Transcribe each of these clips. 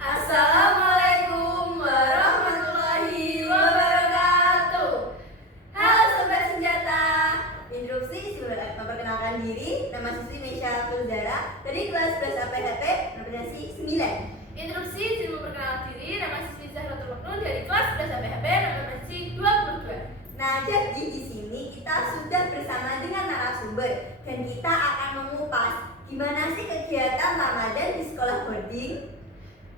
Assalamualaikum warahmatullahi wabarakatuh. Halo Sobat Senjata. Interupsi memperkenalkan diri. Nama siswi Mesya Tulzara dari kelas 11 APHP representasi 9. Interupsi memperkenalkan diri. Nama siswi Zahratul Maknun dari kelas 11 APHP representasi 22. Nah, jadi di sini kita sudah bersama dengan narasumber dan kita akan mengupas gimana sih kegiatan Ramadan di sekolah boarding.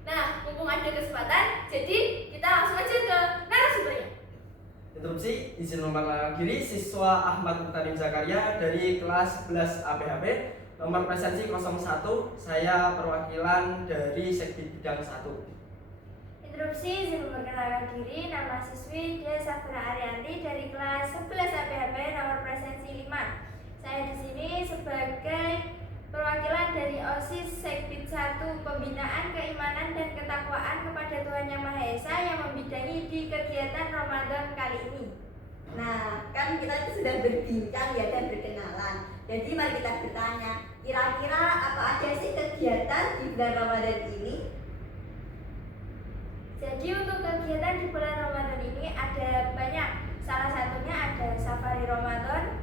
Nah, mumpung ada kesempatan, jadi kita langsung aja ke narasumbernya. Interupsi, izin memperkenalkan diri siswa Ahmad Muhtarim Zakaria dari kelas 11 APHP nomor presensi 01. Saya perwakilan dari Sekbid Bidang 1. Interupsi, izin memperkenalkan diri. Nama siswi Dia Safira Arianti dari kelas 11 APHP nomor presensi 5. Saya di sini sebagai perwakilan dari OSIS Sekbid 1 Pembinaan Keimanan dan Ketakwaan kepada Tuhan Yang Maha Esa yang membidangi di kegiatan Ramadan kali ini. Nah, kan kita itu sudah berbincang ya dan berkenalan. Jadi mari kita bertanya, kira-kira apa aja sih kegiatan di bulan Ramadan ini? Jadi untuk kegiatan di bulan Ramadan ini ada banyak. Salah satunya ada safari Ramadan,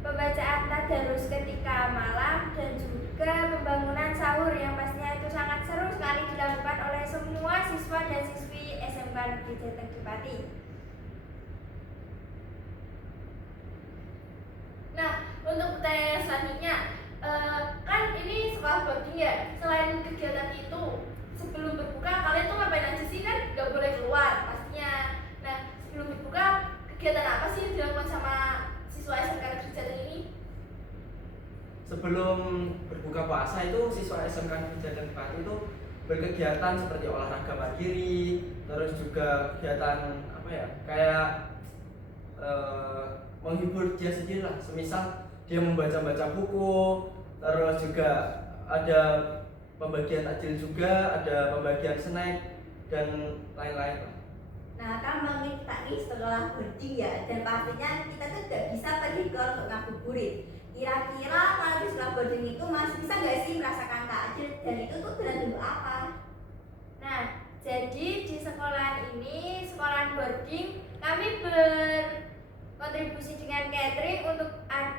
pembacaan tadarus ketika malam, dan juga pembangunan sahur yang pastinya itu sangat seru sekali dilakukan oleh semua siswa dan siswi SMK Negeri Jateng Dipati. Nah, untuk pertanyaan selanjutnya, kan ini sekolah boarding ya. Selain kegiatan itu, sebelum berbuka kalian tuh ngapain aja sih? Kan nggak boleh keluar pastinya. Nah, sebelum berbuka kegiatan apa sih yang dilakukan sama siswa SMK Negeri Jateng ini? Sebelum berbuka puasa itu siswa SMK Negeri Jateng Dipati itu berkegiatan seperti olahraga mandiri, terus juga kegiatan apa ya, kayak menghibur dia sendiri lah, semisal dia membaca-baca buku, terus juga ada pembagian takjil juga, ada pembagian snack dan lain-lain. Nah, kan mungkin kita ini sekolah boarding ya, dan pastinya kita tuh tidak bisa pergi ke untuk ngabuburit. Kira-kira kalau di sekolah boarding itu masih bisa nggak sih merasakan takjil, dan itu tuh dalam bentuk apa? Nah, jadi di sekolah ini, sekolah boarding, kami berkontribusi dengan catering untuk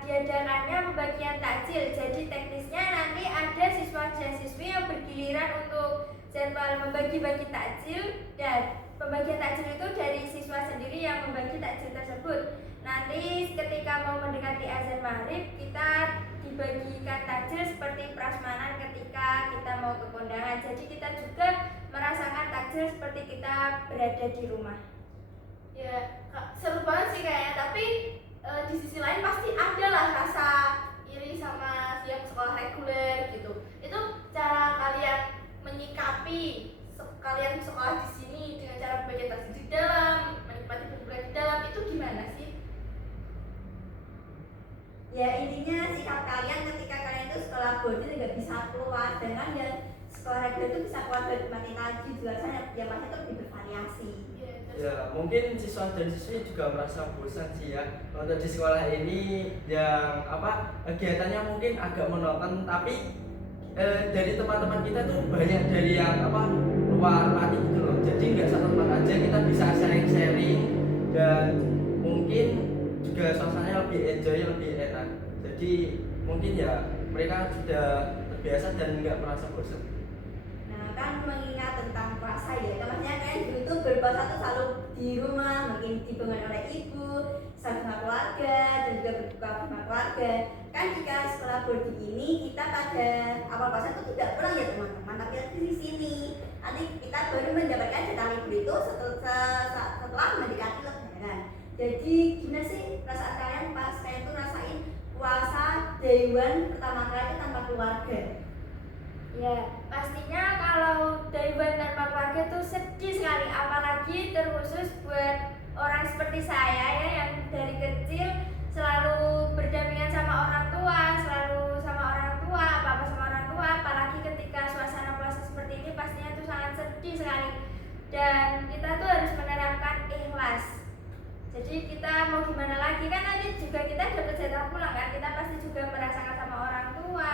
diadakannya pembagian takjil. Jadi teknisnya nanti ada siswa dan siswi yang bergiliran untuk jadwal membagi-bagi takjil, dan pembagian takjil itu dari siswa sendiri yang membagi takjil tersebut. Nanti ketika mau mendekati azan maghrib, kita dibagikan takjil seperti prasmanan ketika kita mau ke kondangan. Jadi kita juga merasakan takjil seperti kita berada di rumah. Ya, seru banget sih kayaknya. Tapi di sisi lain pasti ada lah rasa iri sama yang sekolah reguler gitu. Itu cara kalian menyikapi kalian sekolah di sini dengan cara membaca takjil di dalam, menikmati berbuka di dalam, itu gimana sih? Ya intinya sikap kalian ketika kalian itu sekolah boarding nggak bisa keluar, dengan ya sekolah reguler itu bisa keluar dari tempat takjil juga sana, ya masih itu lebih bervariasi. Ya, mungkin siswa dan siswi juga merasa bosan sih ya untuk di sekolah ini, yang apa, kegiatannya mungkin agak monoton, tapi dari teman-teman kita tuh banyak dari yang apa, luar Pati gitu loh. Jadi nggak satu tempat aja, kita bisa sharing-sharing, dan mungkin juga suasananya lebih enjoy, lebih enak. Jadi mungkin ya mereka sudah terbiasa dan nggak merasa bosan. Nah, kan mengingat tentang puasa ya, maksudnya kalian dulu tuh berpuasa tuh selalu di rumah, mungkin dibangun oleh ibu, sama keluarga, dan juga berbuka bersama keluarga. Kan jika sekolah boarding ini kita pada awal puasa tuh tidak pulang ya teman-teman, tapi di sini nanti kita baru mendapatkan jatah libur itu setelah mendekati lebaran. Jadi gimana sih perasaan kalian pas kalian tuh rasain puasa day one pertama kali itu tanpa keluarga? Ya, pastinya kalau dari tanpa keluarga tuh sedih sekali, apalagi terkhusus buat orang seperti saya ya, yang dari kecil selalu berdampingan sama orang tua, selalu sama orang tua, apa-apa sama orang tua, apalagi ketika suasana puasa seperti ini pastinya tuh sangat sedih sekali. Dan kita tuh harus menerapkan ikhlas. Jadi kita mau gimana lagi, kan nanti juga kita dapat jatah pulang kan, kita pasti juga merasakan sama orang tua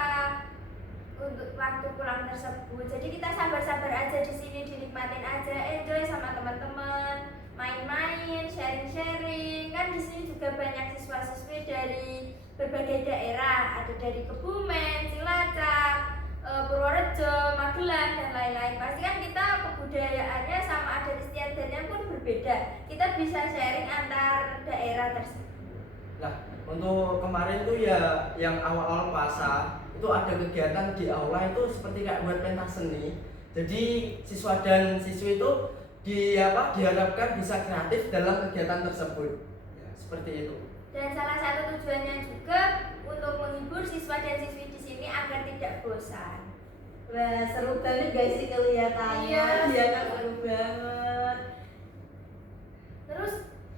untuk waktu pulang tersebut. Jadi kita sabar-sabar di sini dinikmatin aja, enjoy sama teman-teman, main-main, sharing-sharing. Kan di sini juga banyak siswa-siswi dari berbagai daerah, ada dari Kebumen, Cilacap, Purworejo, Magelang dan lain-lain. Pasti kan kita kebudayaannya sama adat istiadatnya pun berbeda. Kita bisa sharing antar daerah tersebut. Nah, untuk kemarin tuh ya yang awal-awal puasa itu ada kegiatan di aula itu seperti kayak buat pentas seni. Jadi siswa dan siswi itu diharapkan bisa kreatif dalam kegiatan tersebut. Ya, seperti itu. Dan salah satu tujuannya juga untuk menghibur siswa dan siswi di sini agar tidak bosan. Wah, seru banget guys sih kelihatannya. Iya, Iya kan seru banget. Terus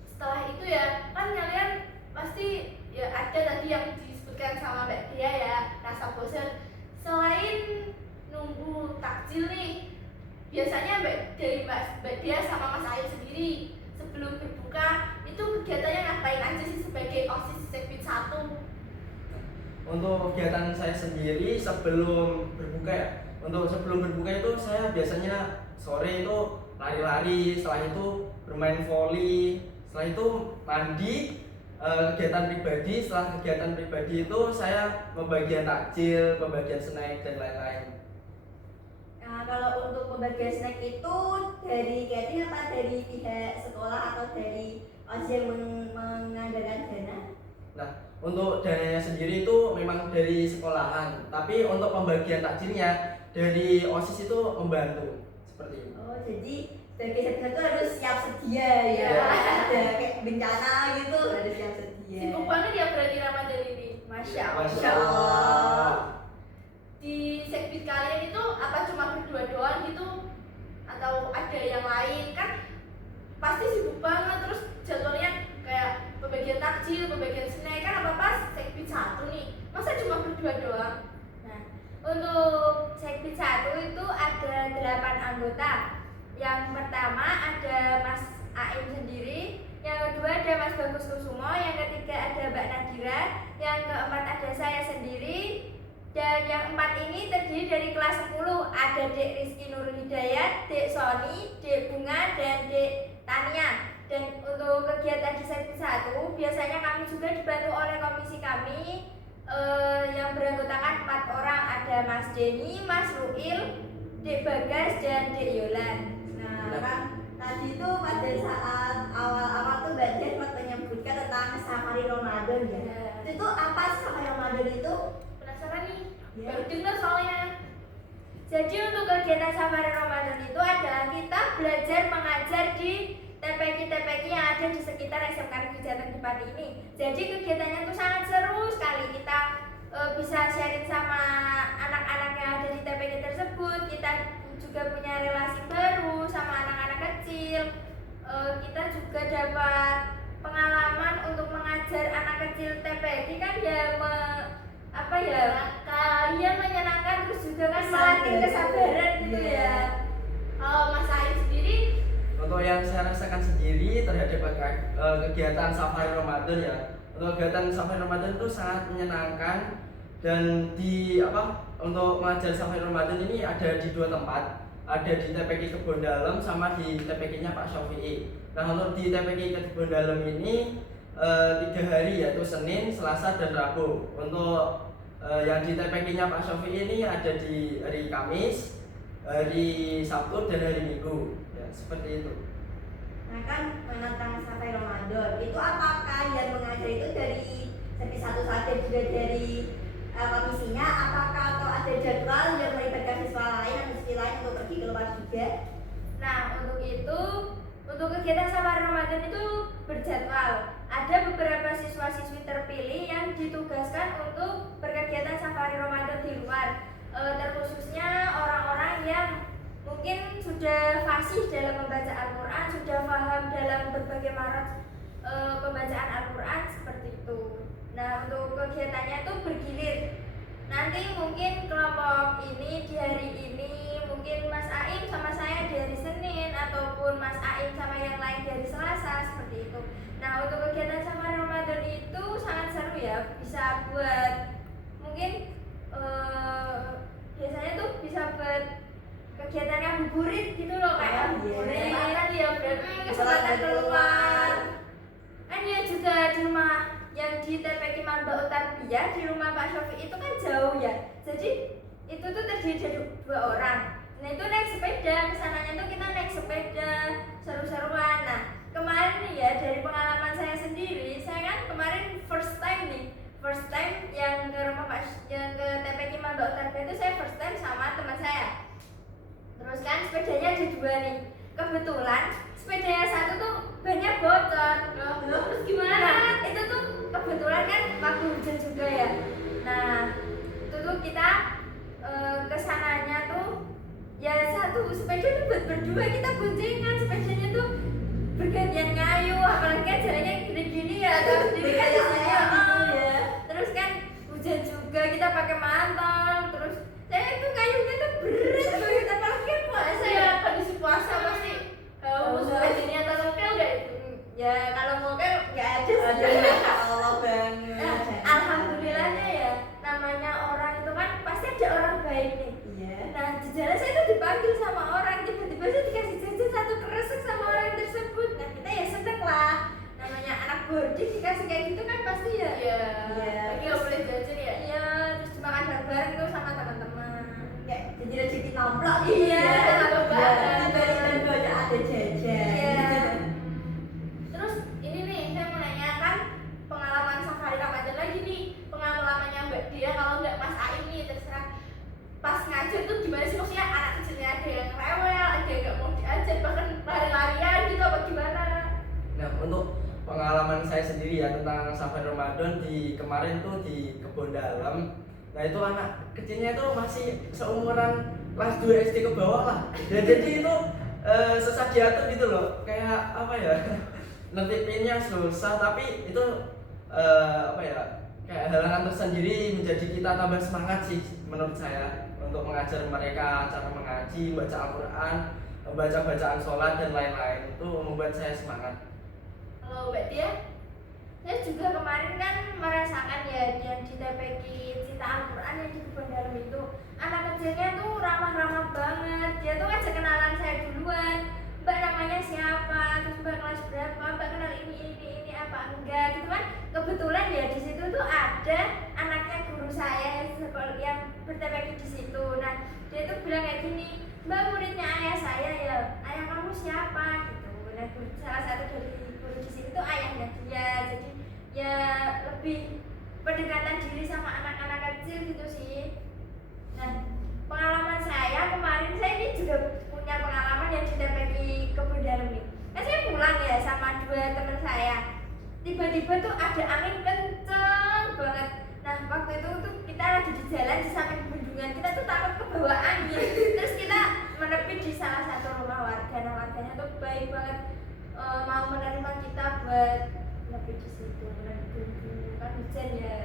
setelah itu ya kan kalian pasti ya ada tadi yang disebutkan sama Mbak Dia ya, rasa bosan. Selain nunggu takjil nih, biasanya Mbak Dia sama Mas Ayu sendiri sebelum berbuka itu kegiatannya ngapain aja sih sebagai OSIS Sekbid 1? Untuk kegiatan saya sendiri sebelum berbuka ya, sebelum berbuka itu saya biasanya sore itu lari-lari, setelah itu bermain voli, setelah itu mandi, kegiatan pribadi. Setelah kegiatan pribadi itu saya pembagian takjil, pembagian snack dan lain-lain. Nah, kalau untuk pembagian snack itu dari catering apa dari pihak sekolah atau dari OSIS yang menganggarkan dana? Nah, untuk dananya sendiri itu memang dari sekolahan, tapi untuk pembagian takjilnya dari OSIS itu membantu seperti itu. Oh, jadi sebagai sektor itu harus siap sedia ya. Iya. Ada kayak bencana gitu harus siap sedia. Sibuk banget ya berarti Ramadan ini. Masya Masya Allah. Allah. Di Sekbid kalian itu apa cuma berdua doang gitu? Atau ada yang lain? Kan pasti sibuk banget, terus jadwalnya kayak pembagian takjil, pembagian snack, kan apa-apa Sekbid 1 nih. Masa cuma berdua doang? Nah, untuk Sekbid 1 itu ada 8 anggota. Yang pertama ada Mas Aim sendiri, yang kedua ada Mas Bagus Kusumo, yang ketiga ada Mbak Nadira, yang keempat ada saya sendiri, dan yang empat ini terdiri dari kelas 10. Ada Dek Rizky Nurul Hidayat, Dek Sony, Dek Bunga, dan Dek Tania. Dan untuk kegiatan di Sekbid 1 biasanya kami juga dibantu oleh komisi kami yang beranggotakan 4 orang. Ada Mas Denny, Mas Ruil, Dek Bagas, dan Dek Yolan. Nah, kan tadi itu pada saat awal-awal tuh Mbak Jen sempat menyebutkan tentang safari Ramadan ya. Ya. Itu apa sih safari Ramadan itu? Penasaran nih? Ya. Baru dengar soalnya. Jadi untuk kegiatan safari Ramadan itu adalah kita belajar mengajar di TPQ-TPQ yang ada di sekitar SMK Negeri Jateng Pati ini. Jadi kegiatannya itu sangat seru sekali. Kita bisa sharing sama anak-anak yang ada di TPQ tersebut. Kita juga punya relasi baru sama anak-anak kecil. Kita juga dapat pengalaman untuk mengajar anak kecil TPQ kan ya kalian menyenangkan, terus juga kan melatih kesabaran gitu ya. Kalau Mas Ain sendiri Untuk yang saya rasakan sendiri terhadap kegiatan safari Ramadan ya, untuk kegiatan safari Ramadan itu sangat menyenangkan. Dan untuk mengajar safari Ramadan ini ada di 2 tempat, ada di TPQ Kebon Dalem sama di TPQ-nya Pak Syafi'i. Nah, untuk di TPQ Kebon Dalem ini 3 hari, yaitu Senin, Selasa, dan Rabu. Untuk yang di TPQ-nya Pak Syafi'i ini ada di hari Kamis, hari Sabtu, dan hari Minggu. Ya, seperti itu. Nah, kan tentang safari Ramadan itu apakah yang mengajar itu dari Sekbid 1 saja juga dari komisinya, apakah atau ada jadwal yang melibatkan siswa lain atau siswi lain untuk pergi keluar juga? Nah, untuk itu, untuk kegiatan safari Ramadan itu berjadwal. Ada beberapa siswa-siswi terpilih yang ditugaskan untuk berkegiatan safari Ramadan di luar. Terkhususnya orang-orang yang mungkin sudah fasih dalam membaca Al-Quran, sudah paham dalam berbagai macam pembacaan Al-Quran seperti itu. Nah, untuk kegiatannya itu bergilir. Nanti mungkin kelompok ini di hari ini, mungkin Mas Aim sama saya di hari Senin, ataupun Mas Aim sama yang lain dari Selasa, seperti itu. Nah, untuk kegiatan safari Ramadan itu sangat seru ya, bisa buat mungkin biasanya tuh bisa buat kegiatan yang ngabuburit gitu loh, kayak ngabuburit. Kesempatan ya berarti Kesempatan keluar. Kan ya juga di rumah yang di TPK Mamba Utarbiyah, di rumah Pak Syofi itu kan jauh ya. Jadi itu tuh terdiri dari 2 orang. Nah itu naik sepeda, kesananya tuh kita naik sepeda seru-seruan. Nah kemarin nih ya, dari pengalaman saya sendiri, saya kan kemarin first time yang ke rumah yang ke TPK Mamba Utarbiyah itu saya first time sama teman saya. Terus kan sepedanya ada 2 nih. Kebetulan sepeda yang satu tuh bannya bocor. Terus gimana? Nah, itu tuh kebetulan kan waktu hujan juga ya. Nah, itu tuh kita kesananya tuh ya satu sepeda tuh buat berdua, kita boncengan, sepedanya tuh bergantian ngayuh, apalagi kan jalannya gini-gini ya, terus sendiri kan di sini ya. Terus kan hujan juga, kita pakai mantel, terus saya itu ngayuhnya tuh berat banget, apalagi kan puasa ya. Kondisi puasa pasti haus, ini atau mokel nggak itu? Ya kalau mokel nggak ada Ada sih. Allah banget. Nah, alhamdulillahnya ya, namanya orang itu kan pasti ada orang baik nih. Iya. Nah di jalan saya tuh dipanggil sama orang, tiba-tiba saya dikasih jajan 1 kresek sama orang tersebut. Nah kita ya seneng lah, namanya anak boarding dikasih kayak gitu kan pasti ya. Iya. Iya. Lagi nggak boleh jajan ya? Iya, terus dimakan bareng-bareng tuh sama teman-teman. Kayak jadi rezeki nomplok. Iya, tambah banget. Dibanding banyak ada jajan. Iya. Terus ini nih, saya mau nanya kan pengalaman safari Ramadan lagi nih, pengalamannya Mbak Dia kalau nggak Mas Aim nih, terserah. Pas ngajar tuh gimana sih, maksudnya anak kecilnya ada yang rewel, ada yang nggak mau diajar, bahkan lari-larian gitu apa gimana? Nah, untuk pengalaman saya sendiri ya tentang safari Ramadan di kemarin tuh di Kebon Dalam. Nah, itu anak kecilnya itu masih seumuran kelas 2 SD ke bawah lah. Dan jadi itu susah diatur gitu loh. Kayak apa ya? Nertipinnya susah, tapi itu apa ya? Kayak halangan tersendiri menjadi kita tambah semangat sih menurut saya untuk mengajar mereka cara mengaji, baca Al-Qur'an, membaca bacaan sholat dan lain-lain. Itu membuat saya semangat. Kalau Mbak Dia? Saya juga kemarin kan merasakan ya yang di TPK Cita Al-Quran yang di Kebon Dalam itu, anak kecilnya tuh ramah-ramah banget. Dia tuh ngajak kenalan saya duluan, Mbak namanya siapa, terus Mbak kelas berapa, Mbak kenal ini apa enggak gitu kan. Kebetulan ya di situ tuh ada anaknya guru saya yang ber-TPK di situ. Nah dia tuh bilang kayak gini, Mbak muridnya ayah saya ya, ayah kamu siapa gitu. Nah salah satu dari guru di sini tuh ayahnya dia, jadi ya lebih pendekatan diri sama anak-anak kecil gitu sih. Nah pengalaman saya kemarin, saya ini juga punya pengalaman yang di TPK Kebon Dalam nih. Kan saya pulang ya sama 2 teman saya, tiba-tiba tuh ada angin kenceng banget. Nah waktu itu tuh kita lagi di jalan di samping bendungan, kita tuh takut kebawa angin. Terus kita menepi di salah satu rumah warga. Nah warganya tuh baik banget, mau menerima kita buat menepi di situ, menunggu kan hujan ya.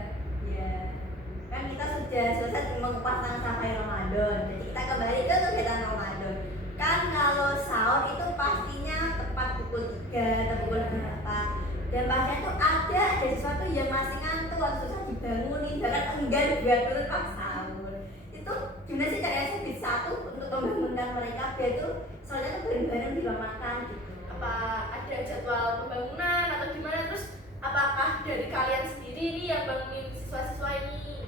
Iya. Kan kita sudah selesai mengupas tangan sampai Ramadan. Jadi kita kembali ke kegiatan Ramadan. Kan kalau sahur itu pastinya tepat pukul 3 atau pukul berapa. Dan pasnya tuh ada sesuatu yang masih ngantuk atau susah dibangunin, bahkan enggan buat turun pas sahur. Itu gimana sih caranya sih bisa tuh untuk membangunkan mereka biar tuh soalnya tuh bareng-bareng di ruang makan gitu. Apa ada jadwal pembangunan atau gimana? Terus apakah dari kalian sendiri nih yang bangunin siswa-siswa ini?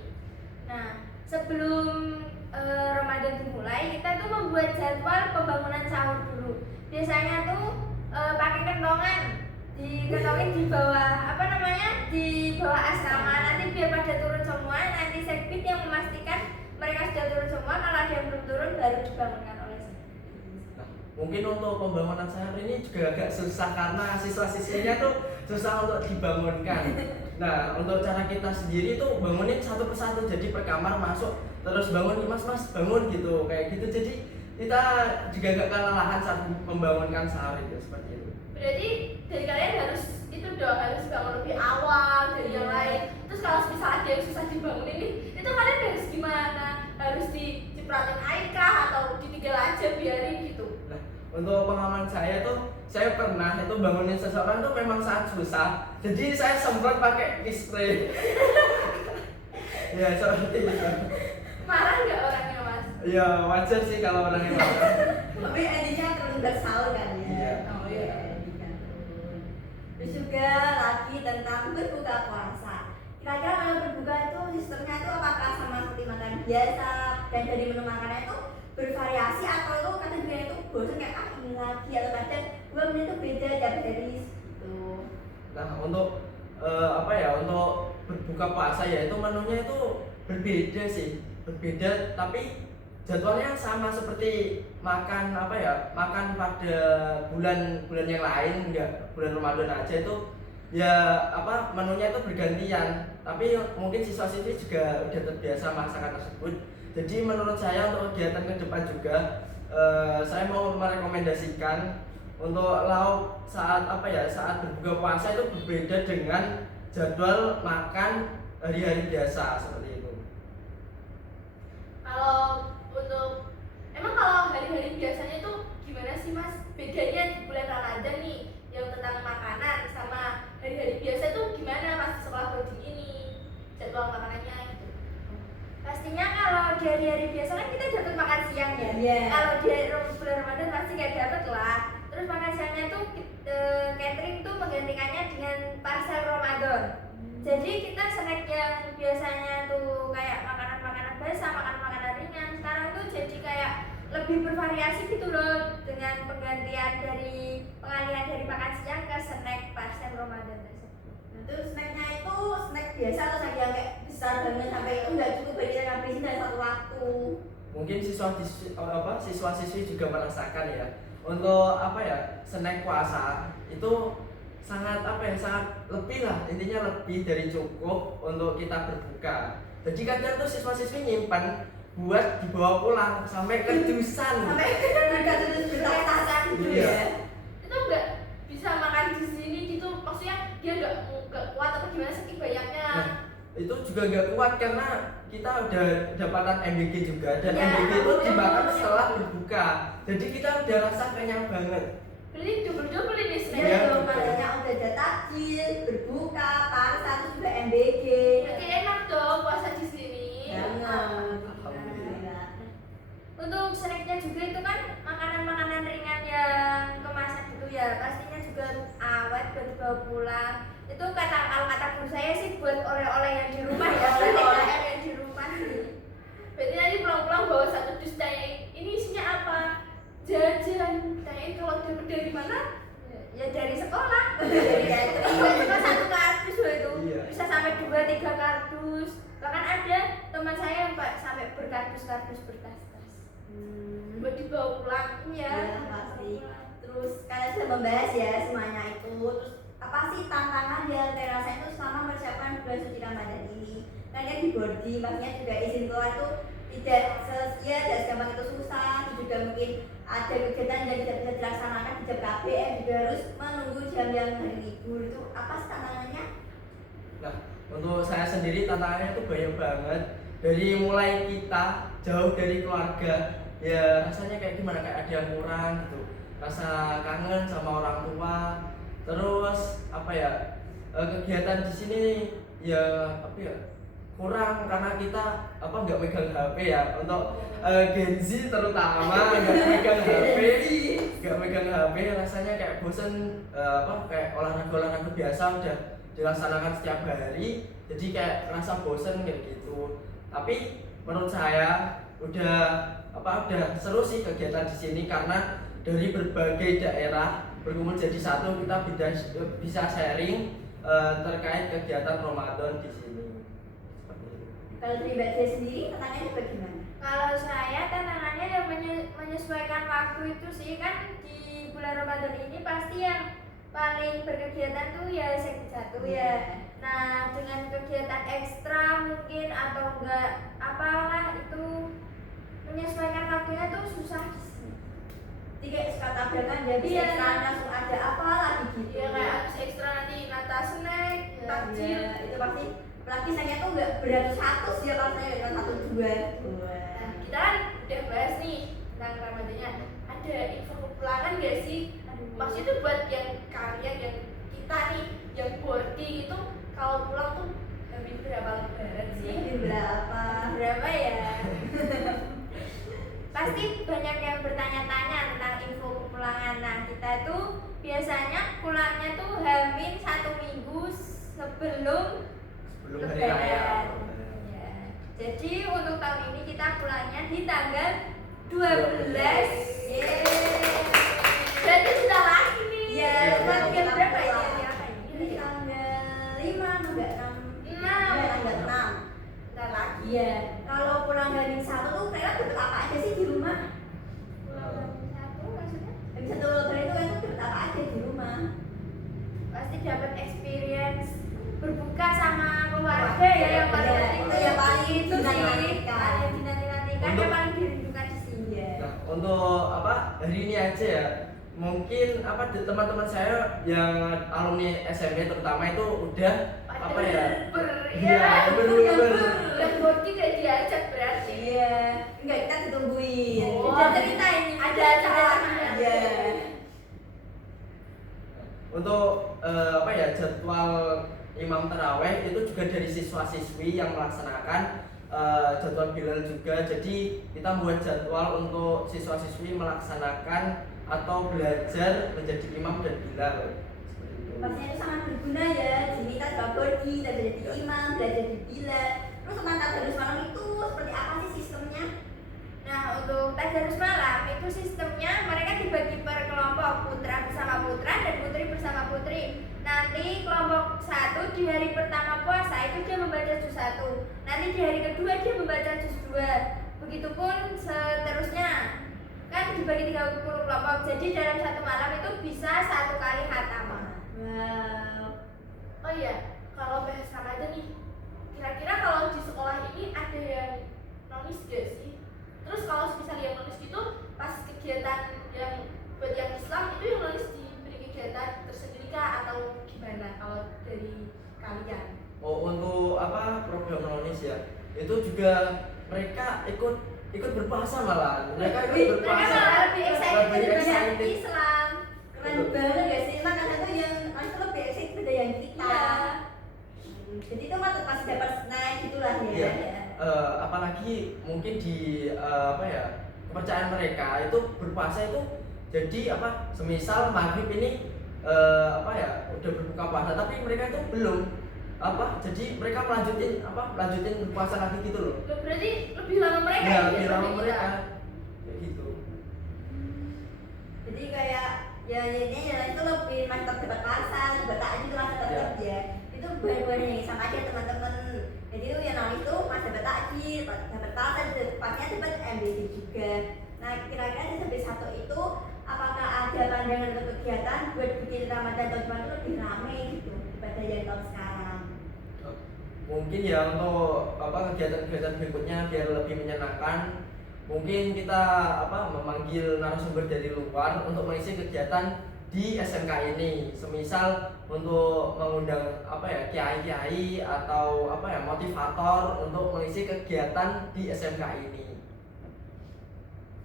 Nah, sebelum Ramadan dimulai, kita tuh membuat jadwal pembangunan sahur dulu. Biasanya tuh pakai kentongan, dikentongin di bawah apa namanya, di bawah asrama. Nanti biar pada turun semua, nanti sekbid yang memastikan mereka sudah turun semua. Kalau ada yang belum turun baru dibangunkan oleh sekbid. Nah, mungkin untuk pembangunan sahur ini juga agak susah karena siswa-siswinya tuh susah untuk dibangunkan. Nah, untuk cara kita sendiri tuh bangunin satu persatu, jadi per kamar masuk terus bangun, mas bangun gitu, kayak gitu. Jadi kita juga gak kelelahan saat membangunkan sahur itu seperti itu. Berarti dari kalian harus itu dong, harus bangun lebih awal dari yang lain. Terus kalau misalnya ada yang susah dibangunin nih, itu kalian harus gimana? Harus dicipratin air kah atau ditinggal aja biarin gitu? Nah, untuk pengalaman saya tuh, saya pernah itu bangunin seseorang tuh memang sangat susah. Jadi saya semprot pakai spray. Ya seperti itu. Marah nggak orangnya, Mas? Ya wajar sih kalau orang yang makan. Tapi endingnya turun bersahur kan ya. Iya. Oh iya, endingnya turun. Terus juga lagi tentang berbuka puasa. Kira-kira kalau berbuka itu sistemnya itu apakah sama seperti makan biasa dan dari menu makannya itu bervariasi atau itu kategorinya itu bosan kayak ini lagi atau kadang 2 menit itu beda tiap hari gitu. Nah untuk apa ya, untuk berbuka puasa ya itu menunya itu berbeda sih, berbeda tapi jadwalnya sama seperti makan apa ya, makan pada bulan-bulan yang lain, enggak bulan Ramadan aja itu ya apa menunya itu bergantian, tapi mungkin siswa-siswi juga udah terbiasa masakan tersebut. Jadi menurut saya untuk kegiatan ke depan juga saya mau merekomendasikan untuk lauk saat apa ya, saat berbuka puasa itu berbeda dengan jadwal makan hari-hari biasa seperti itu. Kalau untuk emang kalau hari-hari biasanya itu gimana sih Mas? Bedanya di bulan Ramadan nih yang tentang makanan sama hari-hari biasa itu gimana Mas di sekolah coding ini? Jadwal makanannya gitu. Pastinya kalau di hari-hari biasa kan kita dapat makan siang ya. Iya. Kalau di bulan Ramadan pasti gak dapat lah. Terus makan siangnya tuh catering tuh menggantikannya dengan parsel Ramadan. Jadi kita snack yang biasanya tuh kayak makanan-makanan basah, makanan-makanan ringan, sekarang tuh jadi kayak lebih bervariasi gitu loh dengan penggantian dari pengalihan dari makan siang ke snack parsel Ramadan tersebut. Nah, terus snacknya itu snack biasa atau snack yang kayak besar banget sampai itu nggak cukup buat kita ngabisin dalam satu waktu. Mungkin siswa-siswi juga merasakan ya, untuk apa ya, snack puasa itu sangat apa ya, sangat lebih lah, intinya lebih dari cukup untuk kita berbuka. Jadi kadang tuh siswa-siswi nyimpan buat dibawa pulang sampai kedusan. Sampai terus bertahan gitu Iya. ya. Itu nggak bisa makan di sini gitu, maksudnya dia nggak kuat atau gimana saking banyaknya. Nah, itu juga nggak kuat karena kita udah dapatan MBG juga, dan Ya, MBG itu iya, dimakan iya. setelah berbuka. Jadi kita udah rasa kenyang banget. Berarti double ini Iya snacknya. dong, makanya udah ada takjil, berbuka, parsa, terus juga MBG. Berarti enak dong puasa di sini. Jangan. Alhamdulillah. Untuk snacknya juga itu kan makanan-makanan ringan yang kemasan gitu ya, pastinya juga awet buat dibawa pulang. Itu kalau kata guru saya sih buat oleh-oleh yang di rumah ya, oleh-oleh yang di rumah. Berarti nanti pulang-pulang bawa satu dus, tanyain ini isinya apa? Jajan. Tanyain kalau dapat dari mana? Ya dari sekolah. Dari catering. Itu cuma satu kardus loh itu. Iya. Bisa sampai 2-3 kardus. Bahkan ada teman saya yang sampai berkardus-kardus bertas-tas. Buat dibawa pulang. Iya, pasti. Terus kalian sudah membahas ya semuanya itu. Terus apa sih tantangan yang kalian rasain itu selama mempersiapkan bulan suci Ramadan ini? Kalian di boarding, maksudnya juga izin keluar itu tidak segampang itu susah. Terus juga mungkin ada kegiatan yang tidak bisa dilaksanakan di jam KBM, juga harus menunggu jam yang hari libur. Itu apa sih tantangannya? Nah, untuk saya sendiri tantangannya itu banyak banget. Dari mulai kita jauh dari keluarga, ya rasanya kayak gimana, kayak ada yang kurang gitu. Rasa kangen sama orang tua. Terus apa ya, kegiatan di sini ya apa ya, kurang karena kita apa nggak megang HP ya. Untuk Gen Z terutama nggak megang HP rasanya kayak bosen, apa kayak olahraga biasa udah dilaksanakan setiap hari, jadi kayak rasa bosen kayak gitu. Tapi menurut saya udah seru sih kegiatan di sini karena dari berbagai daerah berkumpul jadi satu, kita bisa sharing terkait kegiatan Ramadan di sini. Seperti itu. Kalau pribadi sendiri tantangannya bagaimana? Kalau saya tantangannya yang menyesuaikan waktu itu sih, kan di bulan Ramadan ini pasti yang paling berkegiatan tuh ya Sekti 1 ya. Nah, dengan kegiatan ekstra mungkin atau enggak apalah itu menyesuaikan waktunya tuh susah sih. Tiga suka tabrakan jadi Iya. sekarang langsung ada apa lagi gitu. Iya kayak habis ekstra nanti nata snack, takjil. Iya, itu pasti apalagi saya tuh nggak beratus-ratus ya, kalau saya cuma 1-2. Nah, kita kan udah bahas nih tentang Ramadannya. Ada info kepulangan gak sih? Maksudnya tuh buat yang kalian, yang kita nih, yang boarding itu kalau pulang tuh habis berapa lebaran sih? Ini berapa? Berapa ya? pasti banyak yang bertanya-tanya tentang info kepulangan. Nah, kita itu biasanya pulangnya tuh H-1 minggu sebelum Belum hari raya. Ya. Jadi untuk tahun ini kita pulangnya di tanggal 12. Yeay. Berarti sudah lagi nih. Iya, Tanggal kita berapa ini? pulang. Apa ini? Ini tanggal 5 enggak 6? 6. Iya, tanggal 6. Sudah lagi. Iya, kalau pulang dari satu tuh kira dapat apa aja sih di rumah? Pulang H-1 maksudnya? Dari satu lebaran itu kan dapat apa aja di rumah? Pasti dapat experience berbuka sama keluarga ya yang paling Iya, penting itu yang paling itu sih dinanti-nantikan. paling dinanti-nantikan Untuk- yang paling dirindukan di sini. Iya. Nah, untuk apa hari ini aja ya, mungkin apa teman-teman saya yang alumni SMP terutama itu udah apa ya? Iya, bener-bener. Yang body gak diajak berarti. Iya, enggak kita ditungguin. Oh, Kita cerita ini. ada acara. Iya. Untuk apa ya jadwal imam taraweh itu juga dari siswa-siswi yang melaksanakan jadwal Bilal juga. Jadi kita buat jadwal untuk siswa-siswi melaksanakan atau belajar menjadi imam dan Bilal. Seperti itu. Pastinya itu sangat berguna ya. Jadi kita juga body, kita jadi imam, belajar di bila. Terus tentang tadarus malam itu seperti apa sih sistemnya? Nah, untuk tadarus malam itu sistemnya mereka dibagi per kelompok, putra bersama putra dan putri bersama putri. Nanti kelompok 1 di hari pertama puasa itu dia membaca juz 1. Nanti di hari kedua dia membaca juz 2. Begitupun seterusnya. Kan dibagi 30 kelompok. Jadi dalam satu malam itu bisa 1 kali khatam. Wow. Oh iya, kalau bahasa aja nih. Kira-kira kalau di sekolah ini ada yang nonis gak sih? Terus kalau misalnya yang nonis gitu, pas kegiatan yang buat yang Islam itu yang nonis diberi kegiatan tersendiri kah atau gimana kalau dari kalian? Oh, untuk apa program nonis ya? Itu juga mereka ikut berpuasa malah. Mereka ikut Wih, berpuasa. Mereka malah lebih excited Lebih daripada yang excited. Islam. Keren banget gak sih? Nah, kadang tuh yang itu lebih excited dari yang kita. Iya. Jadi itu mah pasti dapat naik gitulah ya. Iya. Apalagi mungkin di apa ya kepercayaan mereka itu berpuasa itu jadi apa semisal maghrib ini apa ya udah berbuka puasa tapi mereka itu belum apa jadi mereka melanjutin berpuasa lagi gitu loh. Loh, berarti lebih lama mereka Ya, ya lebih lama daripada mereka kita? kayak gitu. Jadi kayak ya ini ya itu lebih mantap dapat pasar, dapat takjil lah tetap ya. Itu bukan yang sama aja teman-teman. Jadi itu yang nangis itu mas dapat takjil, dapat pasar, pasnya dapat MBD juga. Nah kira-kira di sampai 1 itu apakah ada pandangan atau kegiatan buat bikin Ramadan tahun depan itu lebih ramai gitu daripada yang tahun sekarang? Mungkin ya untuk apa kegiatan-kegiatan berikutnya biar lebih menyenangkan mungkin kita apa memanggil narasumber dari luar untuk mengisi kegiatan di SMK ini semisal untuk mengundang apa ya kiai-kiai atau apa ya motivator untuk mengisi kegiatan di SMK ini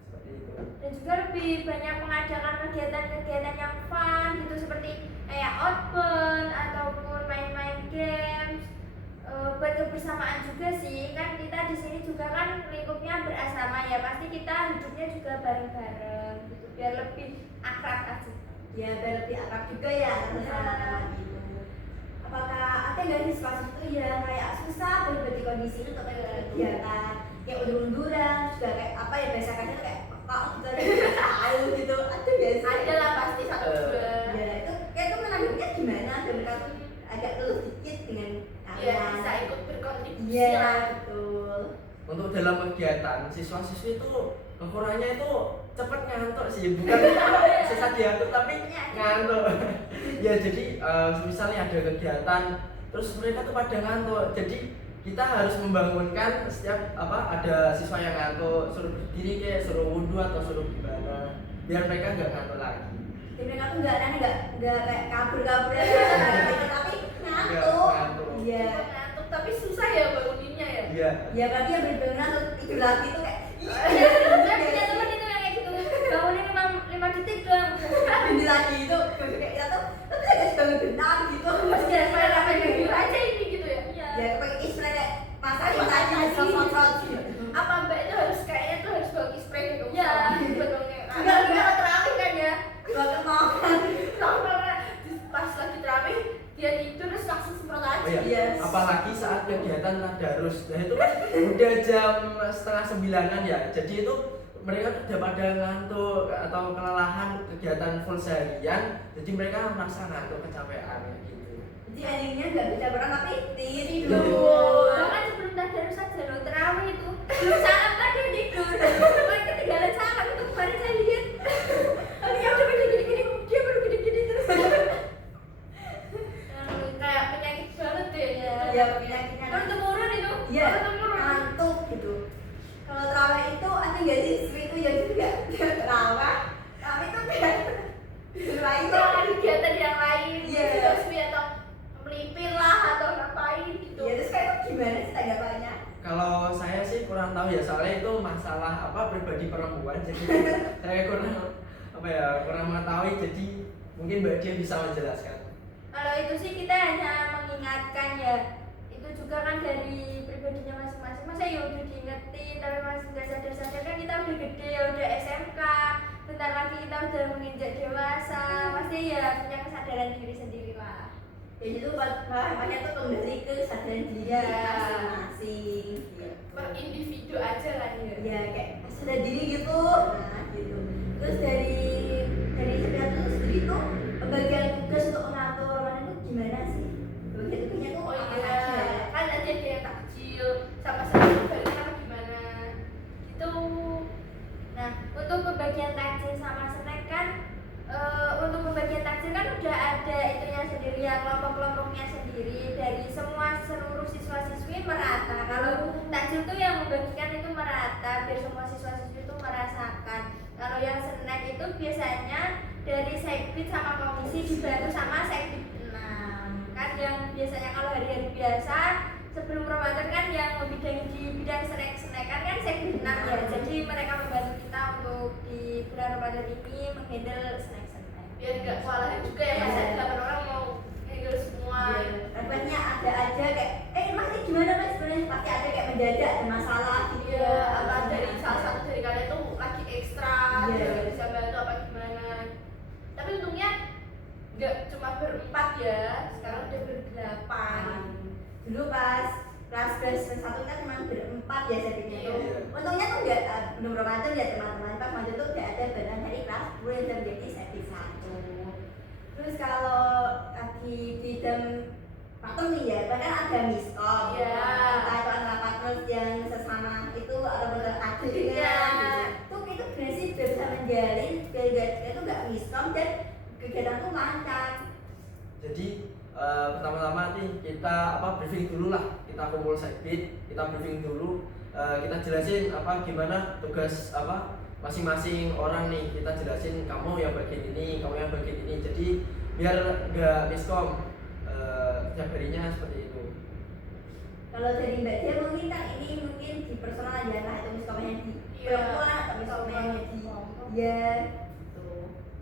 seperti itu. Dan juga lebih banyak mengadakan kegiatan-kegiatan yang fun gitu seperti kayak outbound ataupun main-main games. Buat kebersamaan juga sih, kan kita di sini juga kan lingkupnya berasrama ya, pasti kita hidupnya juga bareng-bareng gitu biar lebih akrab aja. Ya biar lebih akrab juga ya teman-teman gitu. Apakah ada nggak di sekolah itu yang kayak susah berarti kondisi itu untuk kegiatan kayak undur-unduran juga kayak apa ya biasa kan itu kayak kok gitu tahu gitu ada nggak sih? Ada lah pasti satu dua. Ya itu kayak itu menanggapnya gimana? Dan mereka tuh agak lulus dikit dengan Ya kalian. bisa ikut berkontribusi Iya lah. betul. Untuk dalam kegiatan siswa-siswi itu kekurangannya itu cepet ngantuk sih bukan susah diantuk tapi ngantuk ya jadi misalnya ada kegiatan terus mereka tuh pada ngantuk jadi kita harus membangunkan setiap apa ada siswa yang ngantuk suruh berdiri kayak suruh wudhu atau suruh gimana biar mereka nggak ngantuk lagi. Jadi mereka tuh nggak kayak kabur-kabur ya, tapi ngantuk. Ngantuk. Iya. Ngantuk tapi susah ya banguninnya ya. Iya. Ya berarti yang benar-benar tuh tidur lagi tuh kayak Saya punya teman itu yang kayak gitu, bangunin 5 detik doang. ini lagi itu kayak kita tuh tapi agak bangun benar gitu. Pasti ya saya dapat jujur aja ini gitu ya. Iya. Ya pakai istilah kayak masa kita aja gitu. Apa mbak itu harus kayaknya tuh harus bawa spray gitu. kegiatan tadarus. Nah itu kan udah jam 8:30 ya, jadi itu mereka tuh udah pada ngantuk atau kelelahan kegiatan full seharian, jadi mereka merasa ngantuk, kecapean kayak gitu. Jadi endingnya nggak bisa berenang tapi tidur. Bahkan sebelum tadarus saja loh, terawih itu belum salam tadi tidur. Mereka ketinggalan salam itu kemarin saya lihat. Tapi ya udah gini-gini, dia baru gini-gini terus. Kayak penyakit banget deh. Ya penyakitnya. Terus temurun itu. Iya, Terus temurun. ngantuk gitu. Kalau terawih itu ada nggak sih siswi itu yang juga dia terawih, tapi itu kayak lain Itu ada kegiatan yang lain, Iya. resmi atau melipir lah atau ngapain gitu. ya terus kayak gimana sih tanggapannya? Kalau saya sih kurang tahu ya, soalnya itu masalah pribadi perempuan, jadi saya kurang mengetahui, jadi mungkin Mbak Dia bisa menjelaskan. Kalau itu sih kita hanya mengingatkan ya, itu juga kan dari pribadinya masing-masing. Masa ya udah diingetin tapi masih nggak sadar-sadar, kan kita udah gede ya, udah SMK, bentar lagi kita udah menginjak dewasa, pasti ya punya kesadaran diri sendiri lah. Ya itu makanya tuh kembali ke kesadaran diri Iya. masing-masing gitu. Per individu aja lah ya. Ya kayak sadar diri gitu, nah gitu. Terus dari sekian itu sendiri tuh pembagian tugas untuk mengatur orang itu gimana sih? Pembagian tugasnya tuh Oh apa iya, aja? kan nanti ada yang takjil sama-sama baliknya apa gimana gitu. Nah, untuk pembagian takjil sama snack kan, untuk pembagian takjil kan udah ada itunya sendiri ya, kelompok-kelompoknya sendiri dari semua seluruh siswa-siswi merata. Kalau takjil tuh yang membagikan itu merata biar semua siswa-siswi itu merasakan. Kalau yang snack itu biasanya dari sekbid sama komisi dibantu sama sekbid 6. Kan yang biasanya kalau hari-hari biasa sebelum Ramadan kan yang membidangi di bidang snack kan sekbid 6 ya. Jadi mereka membantu kita untuk di bulan Ramadan ini menghandle snack. Biar nggak kewalahan juga ya, masa Iya. 8 orang mau handle semua. Repotnya ada aja kayak, mas ini gimana mas? Sebenarnya pasti ada kayak mendadak ada masalah gitu. Iya, apa dari salah satu dari kalian tuh lagi ekstra, Iya. nggak bisa bantu apa gimana. Tapi untungnya nggak cuma berempat ya, sekarang udah berdelapan. Dulu pas kelas 1 kan memang berempat ya jadinya tuh. Iya. Untungnya tuh nggak belum Ramadan ya teman-teman. Pas Ramadan tuh nggak ada badan hari kelas 10 yang terjadi sesi 1. Terus kalau lagi di jam patung nih ya, bahkan ada miskom. Iya. Entah itu antara partners yang sesama itu atau bener akhirnya Iya. gitu. Tuh itu bener sih biar bisa menjalin biar itu nggak miskom dan kegiatan tuh lancar. Jadi pertama-tama nanti kita briefing dulu lah, kita kumpul sekbid, kita briefing dulu, kita jelasin gimana tugas masing-masing orang nih, kita jelasin kamu yang bagian ini, kamu yang bagian ini, jadi biar nggak miskom setiap harinya seperti itu. Kalau dari Mbak Dia mungkin kan ini mungkin di personal aja lah, itu miskomnya di Iya. perempuan atau miskomnya di ya gitu.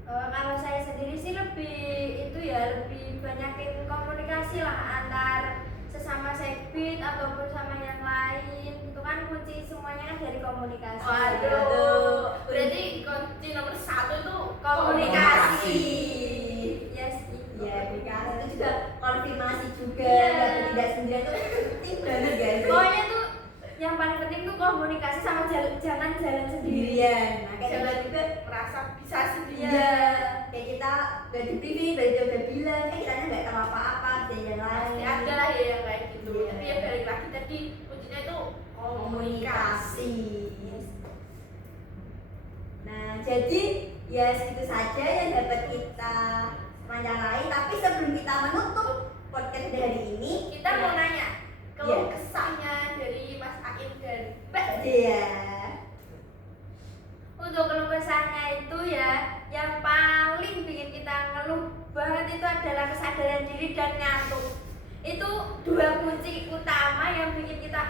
Kalau saya sendiri sih lebih itu ya, lebih banyakin komunikasi lah antar sesama sekbid ataupun sama yang lain. Itu kan kunci semuanya kan dari komunikasi. Waduh, berarti kunci nomor 1 itu Komunikasi. Yes, Ya, komunikasi itu juga konfirmasi juga, Iya. nggak bertindak sendirian itu penting banget guys. Pokoknya tuh yang paling penting tuh komunikasi sama jangan jalan sendiri. Sendirian. Nah, kayak Jangan kita juga merasa bisa sendiri. iya, kayak kita udah di briefing, udah bilang, kitanya nggak tahu apa-apa, dan yang Pasti lain. ada lah ya yang kayak gitu. Iya. Tapi ya balik lagi tadi kuncinya itu Komunikasi. Nah, jadi ya segitu saja yang dapat kita wawancarai. Tapi sebelum kita menutup podcast hari ini, kita mau nanya kalau Iya. kesahnya dari Mas Ain dan Mbak Iya. Untuk keluh kesahnya itu ya, yang paling bikin kita ngeluh banget itu adalah kesadaran diri dan ngantuk. Itu dua kunci utama yang bikin kita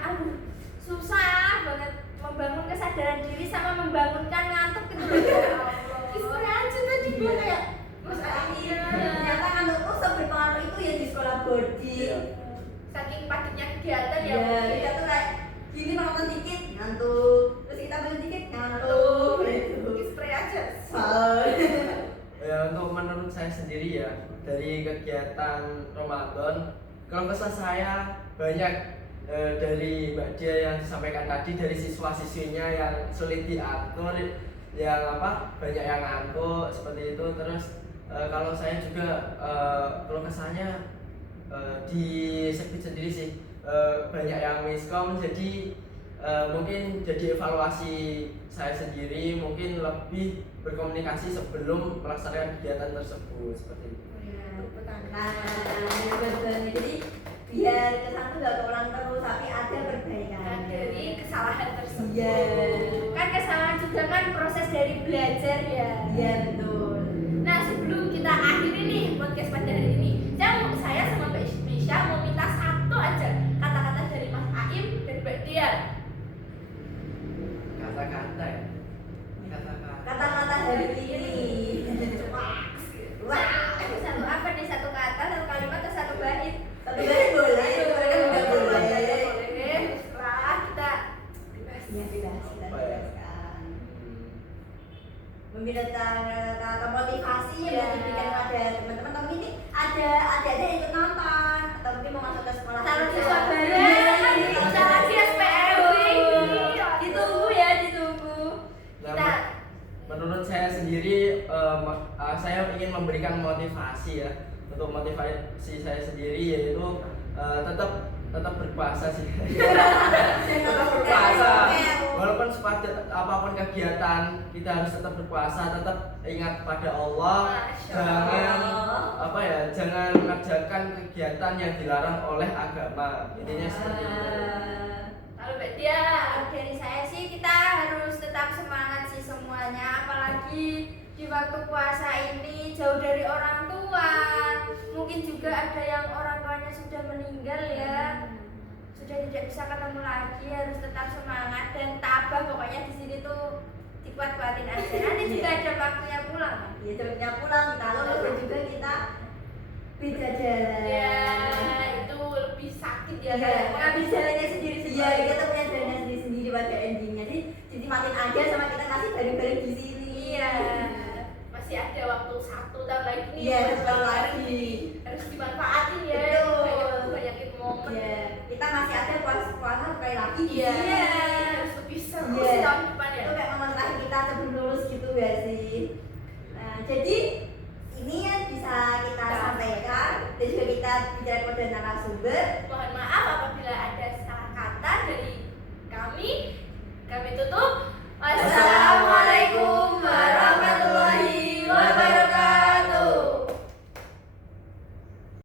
susah banget membangun kesadaran diri sama membangunkan ngantuk gitu loh. Ya Allah. aja tadi gue kayak Mas Ain. Ternyata kan itu seberpengaruh itu ya di sekolah boarding. Iya. Saking padatnya kegiatan ya. Ya, kita tuh kayak gini makan dikit ngantuk, terus kita makan dikit ngantuk. Gitu. Spray aja. Ya untuk menurut saya sendiri ya, dari kegiatan Ramadan, kalau kesah saya banyak dari Mbak Dia yang disampaikan tadi, dari siswa-siswinya yang sulit diatur, yang banyak yang ngantuk seperti itu. Terus kalau saya juga kalau kesannya di Sekbid sendiri sih banyak yang miskom, jadi mungkin jadi evaluasi saya sendiri, mungkin lebih berkomunikasi sebelum melaksanakan kegiatan tersebut seperti itu. Nah, betul. Jadi biar kesan tuh gak keulang terus, tapi ada perbaikan dari kesalahan tersebut. Iya. Kan kesalahan juga kan proses dari belajar ya. Iya betul. Nah, sebelum kita akhiri nih podcast pada hari ini, saya sama Mbak Isya mau minta satu aja kata-kata dari Mas Aim dan Mbak Dia. Kata-kata ya? Kata-kata hari ini. Wah, Satu apa nih, satu kata, satu kalimat, atau satu bait? satu kali boleh, boleh kan juga boleh. Boleh. Setelah kita Ya bebas, kita Apa ya? bebaskan. Mungkin kata motivasi yang mau diberikan pada teman-teman. Tapi ini ada yang ikut nonton atau mungkin mau masuk ke sekolah. Calon kerja. siswa baru. Iya, bentar lagi SPLB. Ditunggu ya, ditunggu. Nah, menurut saya sendiri, saya ingin memberikan motivasi ya. Untuk motivasi saya sendiri yaitu tetap berpuasa sih. Tetap berpuasa. Walaupun sepadat apapun kegiatan, kita harus tetap berpuasa, tetap ingat pada Allah. Masya Jangan jangan mengerjakan kegiatan yang dilarang oleh agama. Intinya seperti itu. Lalu Mbak Dia. Dari saya sih kita harus tetap semangat sih semuanya, apalagi di waktu puasa ini jauh dari orang tua. Mungkin juga ada yang orang tuanya sudah meninggal ya, sudah tidak bisa ketemu lagi. Harus tetap semangat dan tabah, pokoknya di sini tuh dikuat-kuatin aja. Nanti juga ada waktunya pulang. Ya waktunya pulang, kita lulus dan juga kita beda jalan. Ya, itu lebih sakit ya. Iya, mengambil jalannya sendiri-sendiri. Iya, kita punya jalannya sendiri-sendiri pada endingnya. Jadi makin aja sama kita kasih bareng-bareng di sini.